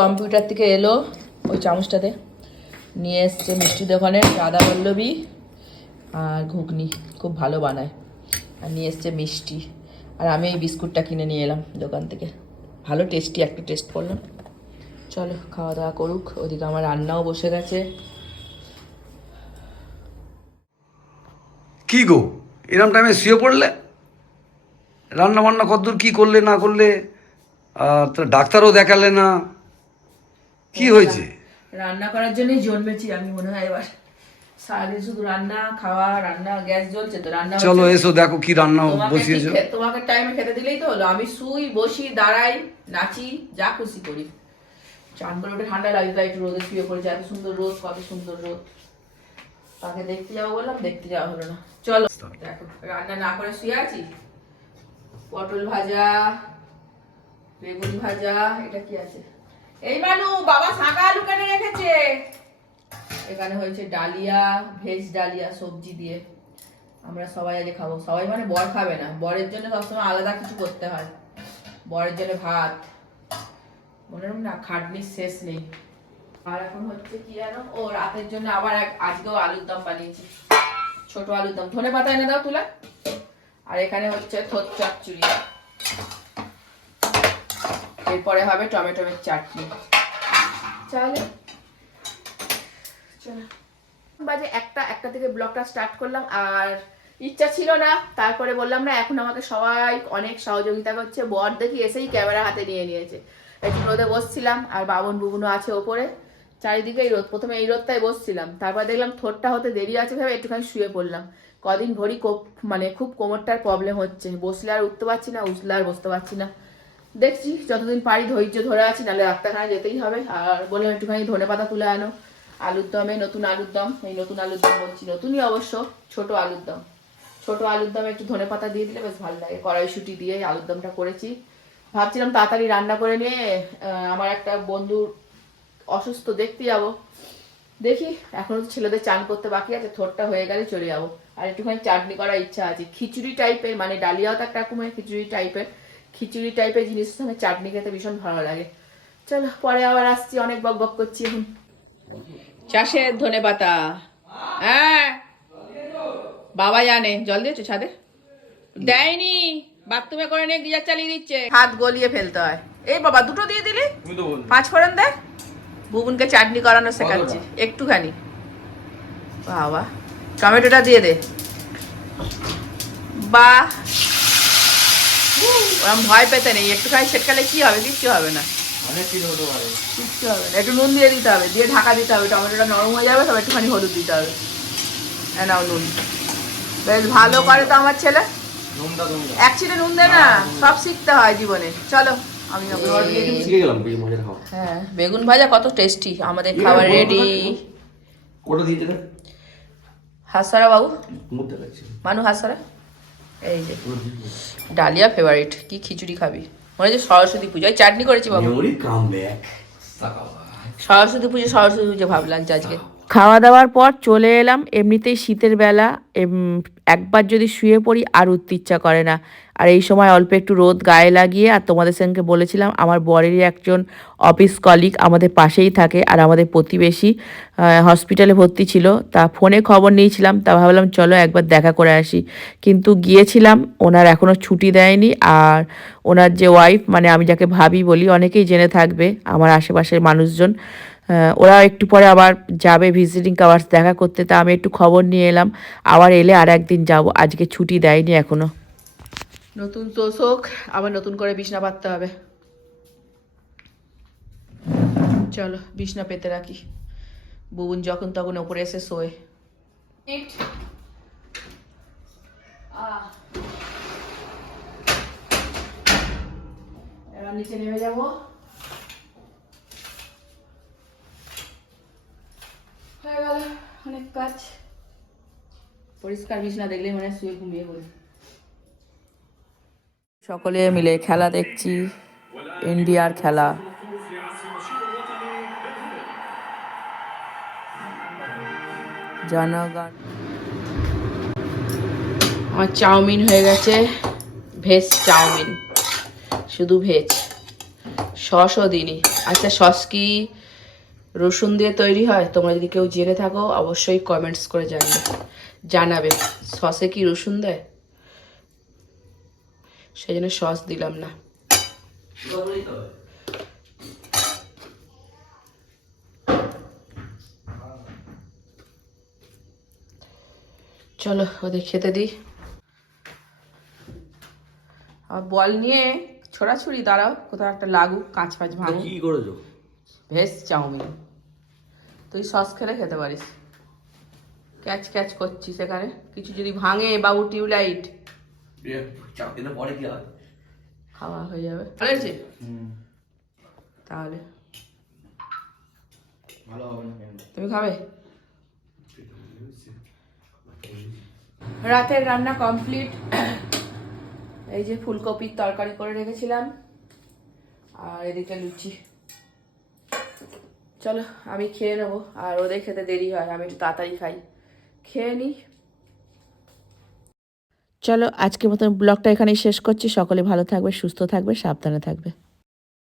Computer থেকে এলো, ওই চামচটাতে। নিয়ে এসছে মিষ্টি দোকানে, রাধা পল্লবী আর ঘুগনি, খুব ভালো বানায়। আর নিয়ে এসছে মিষ্টি। আর আমি এই বিস্কুটটা কিনে নিয়ে এলাম দোকান থেকে। ভালো টেস্টি একটা টেস্ট করলাম। চলো, খাওয়া দাওয়া করুক। ওদিকে আমার রান্নাও বসে গেছে। কি গো? এরম টাইমে শুয়ে পড়লে? রান্না বান্না কতদূর কি করলে, না করলে? ডাক্তারও দেখালে না। কি হয়েছে? রান্না করার জন্যই জন্মেছি আমি মনে হয় এবার সারাদিন শুধু রান্না খাওয়া রান্না গ্যাস জ্বলছে তো রান্না চলো এসো দেখো কি রান্না বসিয়েছো। তোমাকে টাইমে খেতে দিলেই তো হলো। আমি শুই বসি দাঁড়াই নাচি যা খুশি করি। চান করে ওঠে ঠান্ডা লাগে তাই একটু রোদে শুয়ে পড়েছে। এত সুন্দর রোদ কত সুন্দর রোদ। তাকে দেখতে যাব বললাম দেখতে যাওয়া হলো না। চলো দেখো রান্না না করে শুয়ে আছি? পটল ভাজা বেগুন ভাজা এটা কি আছে? এই মানু, বাবা শাঁকা আলু কেটে রেখেছে। এখানে হয়েছে ডালিয়া, ভেজ ডালিয়া, সবজি দিয়ে। আমরা সবাই আজকে খাব। সবাই মানে বর খাবে না। বরের জন্য সবসময় আলাদা কিছু করতে হয়। বরের জন্য ভাত। মনে না, খাটনির শেষ নেই। আর এখন হচ্ছে কি জানো? ও, রাতের জন্য আবার এক আজকেও আলুর দম বানিয়েছি। ছোট আলুর দম। ধনে পাতা এনে দাও তুলা। আর এখানে হচ্ছে থোত চচ্চড়ি। এরপরে হবে টমেটোমের চাটনি। চলে চলো। বাজে একটা একটা থেকে ব্লগটা স্টার্ট করলাম, আর ইচ্ছা ছিল না, তারপরে বললাম না, এখন আমাকে সবাই অনেক সহযোগিতা করছে। বর দেখি এসেই ক্যামেরা হাতে নিয়ে নিয়েছে। একটু রোদে বসছিলাম, আর বাবন বুবুনো আছে ওপরে। চারিদিকে এই রোদ, প্রথমে এই রোদটাই বসছিলাম। তারপর দেখলাম ঠোঁটটা হতে দেরি আছে ভেবে একটুখানি শুয়ে পড়লাম। কদিন ভরি মানে খুব কোমরটার প্রবলেম হচ্ছে। বসলে আর উঠতে পারছি না, উঠলে আর বসতে পারছি না। দেখছি, যতদিন পারি ধৈর্য ধরে আছি, নাহলে ডাক্তারখানায় যেতেই হবে। আর বললাম একটুখানি ধনে পাতা তুলে আনো। আলুর দমে নতুন আলুর দম, এই নতুন আলুর দম বলছি। নতুনই অবশ্য ছোট আলুর দম। ছোট আলুর দমে একটু ধনে পাতা দিয়ে দিলে বেশ ভালো লাগে। কড়াইশুটি দিয়ে আলুর দমটা করেছি। ভাবছিলাম তাড়াতাড়ি রান্না করে নিয়ে আমার একটা বন্ধুর অসুস্থ, দেখতে যাব। দেখি, এখনও তো ছেলেদের চান করতে বাকি আছে, থোরটা হয়ে গেলে চলে যাব। আর একটুখানি চাটনি করার ইচ্ছা আছে। খিচুড়ি টাইপের মানে ডালিয়াও তো একটা রকমের খিচুড়ি টাইপের খিচুড়ি টাইপের জিনিসের সঙ্গে চাটনি খেতে ভীষণ ভালো লাগে। চলো পরে আবার আসছি অনেক বক বক করছি এখন। চাষের ধনে পাতা। হ্যাঁ। বাবা জানে জল দিয়েছ ছাদে? দেয়নি। বাথরুমে করে নিয়ে গিজার চালিয়ে দিচ্ছে। হাত গলিয়ে ফেলতে হয়। এই বাবা দুটো দিয়ে দিলি? পাঁচ ফোড়ন দেয় বুবুনকে চাটনি করানো শেখাচ্ছি। একটুখানি। বাবা টমেটোটা দিয়ে দে। বাহ। ওরম ভয় পেতে নেই। একটুখানি ছেটকালে কি হবে? কিচ্ছু হবে না। কিচ্ছু হবে না। একটু নুন দিয়ে দিতে হবে। দিয়ে ঢাকা দিতে হবে। টমেটোটা নরম হয়ে যাবে তবে একটুখানি হলুদ দিতে হবে। নাও নুন। বেশ ভালো করে তো আমার ছেলে। এক ছিটে নুন দে না। সব শিখতে হয় জীবনে। চলো আমি হ্যাঁ বেগুন ভাজা কত টেস্টি। আমাদের খাবার রেডি ওটা দিয়েছে হাসারা বাবু মানু হাসারা? এই যে। ডালিয়া ফেভারিট কি খিচুড়ি খাবি? মনে হচ্ছে সরস্বতী পুজো। এই চাটনি করেছি বাবু। সরস্বতী পুজো সরস্বতী পুজো ভাবলাম আজকে। খাওয়া দাওয়ার পর চলে এলাম এমনিতেই শীতের বেলা একবার যদি শুয়ে পড়ি আর উঠতে ইচ্ছা করে না। আর এই সময় অল্প একটু রোদ গায়ে লাগিয়ে, আর তোমাদের সঙ্গে বলেছিলাম, আমার বরেরই একজন অফিস কলিগ আমাদের পাশেই থাকে আর আমাদের প্রতিবেশী হসপিটালে ভর্তি ছিল। তা ফোনে খবর নিয়েছিলাম, তা ভাবলাম চলো একবার দেখা করে আসি। কিন্তু গিয়েছিলাম, ওনার এখনও ছুটি দেয়নি আর ওনার যে ওয়াইফ মানে আমি যাকে ভাবি বলি, অনেকেই জেনে থাকবে, আমার আশেপাশের মানুষজন। ওরা একটু পরে আবার যাবে ভিজিটিং কাভার্স দেখা করতে, তা আমি একটু খবর নিয়ে এলাম। আবার এলে আর একদিন যাব, আজকে ছুটি দেয়নি এখনও। নতুন তোষক আবার নতুন করে বিছনা পাততে হবে। চলো বিছনা পেতে রাখি। বুবুন যখন তখন ওপরে এসে শোয়। এবার নিচে নেমে যাব। হয়ে গেল অনেক কাজ। পরিষ্কার বিছনা দেখলেই মনে হয় শুয়ে ঘুমিয়ে পড়ি। সকলে মিলে খেলা দেখছি, ইন্ডিয়ার খেলা। জনগণ। আমার চাউমিন হয়ে গেছে, ভেজ চাউমিন, শুধু ভেজ। সসও দিইনি। আচ্ছা সস কি রসুন দিয়ে তৈরি হয়? তোমরা যদি কেউ জেনে থাকো, অবশ্যই কমেন্টস করে জানবে জানাবে। সসে কি রসুন দেয়? সেই জন্য সস দিলাম না। চলো ওদের খেতে দিই। আর বল নিয়ে ছোড়াছুড়ি দাঁড়াও কোথাও একটা লাগুক কাঁচ ফাঁচ ভাঙুক। কি করেছ? Veg chowmein. তুই সস খেলে খেতে পারিস। ক্যাচ ক্যাচ করছিস এখানে। কিছু যদি ভাঙে বাবু টিউবলাইট পরে কি হয় খাওয়া হয়ে যাবে। ভালো হয়েছে? তাহলে। ভালো হবে না তুমি খাবে? রাতের রান্না কমপ্লিট এই যে ফুলকপির তরকারি করে রেখেছিলাম। আর এদিকে লুচি। চলো আমি খেয়ে নেব। আর ওদের খেতে দেরি হয় আমি একটু তাড়াতাড়ি খাই। খেয়ে নিই চলো আজকের মতন ব্লগটা এখানেই শেষ করছি। সকলে ভালো থাকবে সুস্থ থাকবে সাবধানে থাকবে।